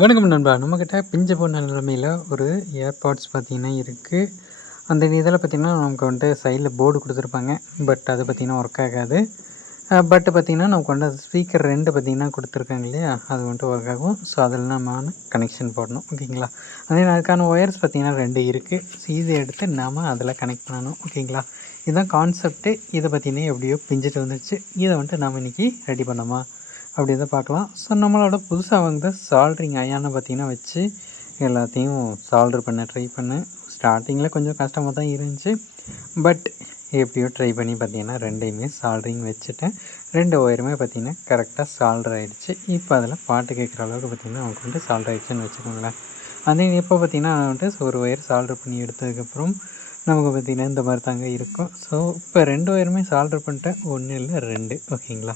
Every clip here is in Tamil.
வணக்கம் நண்பா. நம்மக்கிட்ட பிஞ்சு போன நிலைமையில ஒரு ஏர்பாட்ஸ் பார்த்தீங்கன்னா இருக்கு. அந்த இதில பார்த்தீங்கன்னா, நமக்கு வந்துட்டு சைட்ல போர்டு குடுத்துருப்பாங்க. பட் அது பார்த்தீங்கன்னா ஒர்க் ஆகாது. பட் பார்த்தீங்கன்னா, நமக்கு வந்து ஸ்பீக்கர் 2 பார்த்தீங்கன்னா குடுத்துருக்காங்க இல்லையா? அது வந்துட்டு ஒர்க் ஆகும். ஸோ, அதில நம்ம கனெக்ஷன் போடணும். ஓகேங்களா? அதே அதுக்கான ஒயர்ஸ் பார்த்தீங்கன்னா 2 இருக்கு. ஸோ, இத எடுத்து நாம அதில கனெக்ட் பண்ணணும். ஓகேங்களா? இதுதான் கான்செப்ட்டு. இத பார்த்தீங்கன்னா எப்படியோ பிஞ்சுட்டு வந்துருச்சு. இத வந்துட்டு நாம இன்னைக்கு ரெடி பண்ணோமா? அப்படி தான் பார்க்கலாம். ஸோ, நம்மளோட புதுசா வந்த சால்ட்ரிங் அயான பார்த்தீங்கன்னா வச்சு எல்லாத்தையும் சால்டர் பண்ண ட்ரை பண்ணேன். ஸ்டார்ட்டிங்கில கொஞ்சம் கஷ்டமா தான் இருந்துச்சு. பட் எப்படியோ ட்ரை பண்ணி பார்த்தீங்கன்னா 2யுமே சால்டரிங் வச்சுட்டேன். 2 ஒயருமே பார்த்தீங்கன்னா கரெக்டாக சால்டர் ஆயிடுச்சு. இப்போ அதில் பாட்டு கேட்குற அளவுக்கு பார்த்தீங்கன்னா நமக்கு வந்துட்டு சால்டர் ஆயிடுச்சுன்னு வச்சுக்கோங்களேன். அதே இப்போ பார்த்தீங்கன்னா வந்துட்டு ஒரு ஒயர் சால்டர் பண்ணி எடுத்ததுக்கப்புறம் நமக்கு பார்த்தீங்கன்னா இந்த மாதிரி தாங்க இருக்கும். ஸோ இப்போ 2 ஒயருமே சால்டர் பண்ணிட்டேன். 1 இல்ல 2 ஓகேங்களா.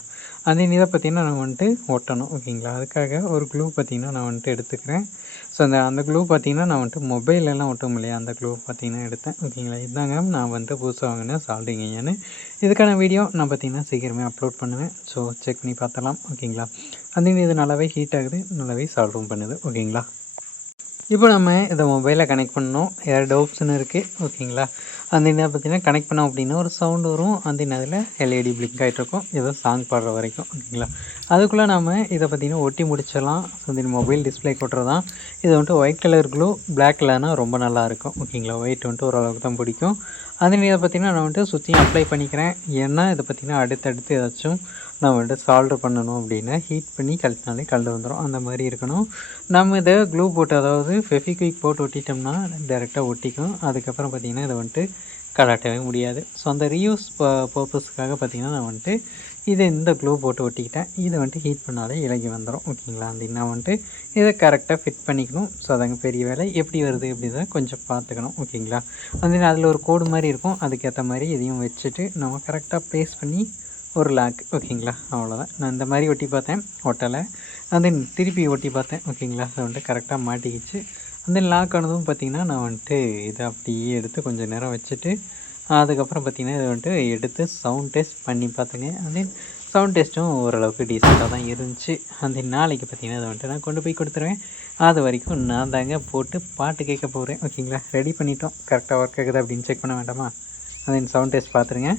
அதே இதை பார்த்தீங்கன்னா நான் வந்துட்டு ஒட்டணும் ஓகேங்களா. அதுக்காக ஒரு க்ளூ பார்த்தீங்கன்னா நான் வந்துட்டு எடுத்துக்கிறேன். ஸோ அந்த க்ளூ பார்த்தீங்கன்னா நான் வந்துட்டு மொபைலெல்லாம் ஒட்டும் இல்லையா, அந்த க்ளூ பார்த்தீங்கன்னா எடுத்தேன் ஓகேங்களா. இதாங்க நான் வந்துட்டு புதுசாக வாங்கினேன் சால்டரிங் அயனு. இதுக்கான வீடியோ நான் பார்த்தீங்கன்னா சீக்கிரமே அப்லோட் பண்ணுவேன். ஸோ செக் பண்ணி பார்த்தலாம் ஓகேங்களா. அதே இது நல்லாவே ஹீட் ஆகுது, நல்லாவே சால்டரும் பண்ணுது ஓகேங்களா. இப்போ நம்ம இதை மொபைலில் கனெக்ட் பண்ணோம். ஏர் ஆப்ஷன் இருக்குது ஓகேங்களா. அந்த என்ன பார்த்தீங்கன்னா கனெக்ட் பண்ணோம் அப்படின்னா ஒரு சவுண்டு வரும். அந்த அதில் எல்இடி பிளிங்க் ஆகிட்ருக்கும், ஏதோ சாங் பாடுற வரைக்கும் ஓகேங்களா. அதுக்குள்ளே நம்ம இதை பார்த்தீங்கன்னா ஒட்டி முடிச்சிடலாம். ஸோ இந்த மொபைல் டிஸ்பிளே கொட்டுறதான். இது வந்துட்டு ஒயிட் கலர் க்ளூ, பிளாக் கலர்னால் ரொம்ப நல்லாயிருக்கும் ஓகேங்களா. ஒயிட் வந்துட்டு ஓரளவுக்கு தான் பிடிக்கும். அதே இதை பார்த்திங்கன்னா நான் வந்துட்டு சுற்றியும் அப்ளை பண்ணிக்கிறேன். ஏன்னா இதை பார்த்திங்கன்னா அடுத்தடுத்து ஏதாச்சும் நான் வந்துட்டு சால்டர் பண்ணணும் அப்படின்னா ஹீட் பண்ணி கழட்டினாலே கழண்டு வந்துடும். அந்த மாதிரி இருக்கணும். நம்ம இதை க்ளூ போட்டு அதாவது ஃபெவிக்விக் போட்டு ஒட்டிட்டோம்னா டேரெக்டாக ஒட்டிக்கும். அதுக்கப்புறம் பார்த்திங்கன்னா இதை வந்துட்டு கழட்டவே முடியாது. ஸோ அந்த ரீயூஸ் பர்பஸ்க்காக பார்த்திங்கன்னா நான் வந்துட்டு இதை இந்த க்ளூ போட்டு ஒட்டிக்கிட்டேன். இதை வந்துட்டு ஹீட் பண்ணாலே இலகி வந்துடும் ஓகேங்களா. அந்த நான் வந்துட்டு இதை கரெக்டாக ஃபிட் பண்ணிக்கணும். ஸோ அதாங்க பெரிய வேலை. எப்படி வருது அப்படின்றத கொஞ்சம் பார்த்துக்கணும் ஓகேங்களா. அந்த அதில் ஒரு கோடு மாதிரி இருக்கும், அதுக்கேற்ற மாதிரி இதையும் வச்சுட்டு நம்ம கரெக்டாக ப்ளேஸ் பண்ணி ஒரு லாக் ஓகேங்களா. அவ்வளோதான். நான் இந்த மாதிரி ஒட்டி பார்த்தேன், ஒட்டலை. தென் திருப்பி ஒட்டி பார்த்தேன் ஓகேங்களா. அது வந்துட்டு கரெக்டாக மாட்டிக்கிச்சு. அந்த லாக் ஆனதும் பார்த்திங்கன்னா நான் வந்துட்டு இதை அப்படியே எடுத்து கொஞ்சம் நேரம் வச்சுட்டு அதுக்கப்புறம் பார்த்திங்கன்னா இதை வந்துட்டு எடுத்து சவுண்ட் டெஸ்ட் பண்ணி பார்த்தேங்க. தென் சவுண்ட் டெஸ்ட்டும் ஓரளவுக்கு டீசெண்டாக தான் இருந்துச்சு. அந்த நாளைக்கு பார்த்திங்கன்னா இதை வந்துட்டு நான் கொண்டு போய் கொடுத்துருவேன். அது வரைக்கும் நான் தாங்க போட்டு பாட்டு கேட்க போகிறேன் ஓகேங்களா. ரெடி பண்ணிட்டோம். கரெக்டாக ஒர்க் ஆகுது அப்படின்னு செக் பண்ண வேண்டாமா. தென் சவுண்ட் டெஸ்ட் பார்த்துருங்க.